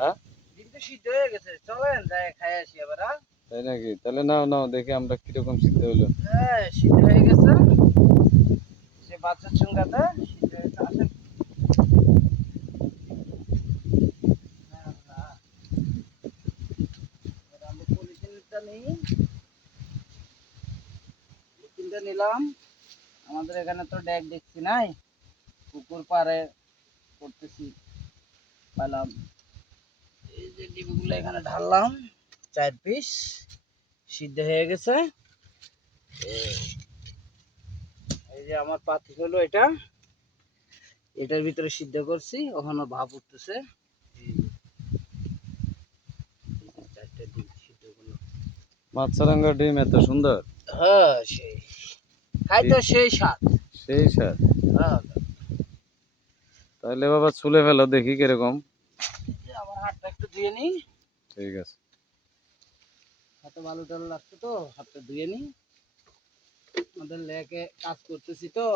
হ্যাঁ ডিম তো সিদ্ধ হয়ে গেছে, চলেন যাই খাই আসি এবার। তাই নাকি? তাহলে নাও নাও দেখি আমরা কিরকম সিদ্ধ হইলো। হ্যাঁ সিদ্ধ হয়ে গেছে, সে বাচ্চার চুঙ্গাতে সিদ্ধ হয়ে গেছে। আসেন। আমি পলিথিনটা নিই, পলিথিনটা নিলাম। আমাদের এখানে তো ড্যাগ দেখছি নাই, পুকুর পাড়ে করতেছি, পেলাম। এই যে ডিমগুলো এখানে ঢাললাম, 4 পিস সিদ্ধ হয়ে গেছে। এই যে আমার পাতি হলো এটা, এটার ভিতরে সিদ্ধ করছি, ওখানে ভাপ উঠতেছে। এই যে 4টা ডিম সিদ্ধ করলাম। মাছরাঙ্গা ডিম এত সুন্দর! হ্যাঁ সেই খাইতে সেই স্বাদ। সেই স্বাদ। হ্যাঁ তাহলে বাবা ছুলে ফেলো দেখি কিরকম। আমার হাতটা একটু ধুয়ে নিই, ঠিক আছে। হাতে ভালো টালো লাগছে তো, হাতটা ধুয়ে নিই। আমাদের লেকে কাজ করতেছি তো,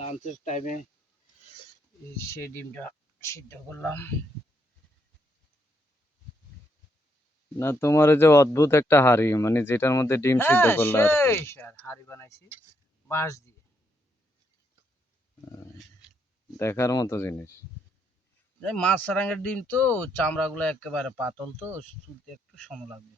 লাঞ্চের টাইমে সেই ডিমটা সিদ্ধ করলাম। না তোমার এই যে অদ্ভুত একটা হাড়ি, মানে যেটার মধ্যে ডিম সিদ্ধ হ্যাঁ করলো আর কি। সেই স্যার হাঁড়ি বানাইছি বাঁশ দিয়ে। দেখার মতো জিনিস। মাছ সারাঙ্গের ডিম তো, চামড়া গুলো একেবারে পাতল তো, চুলতে একটু সময় লাগবে।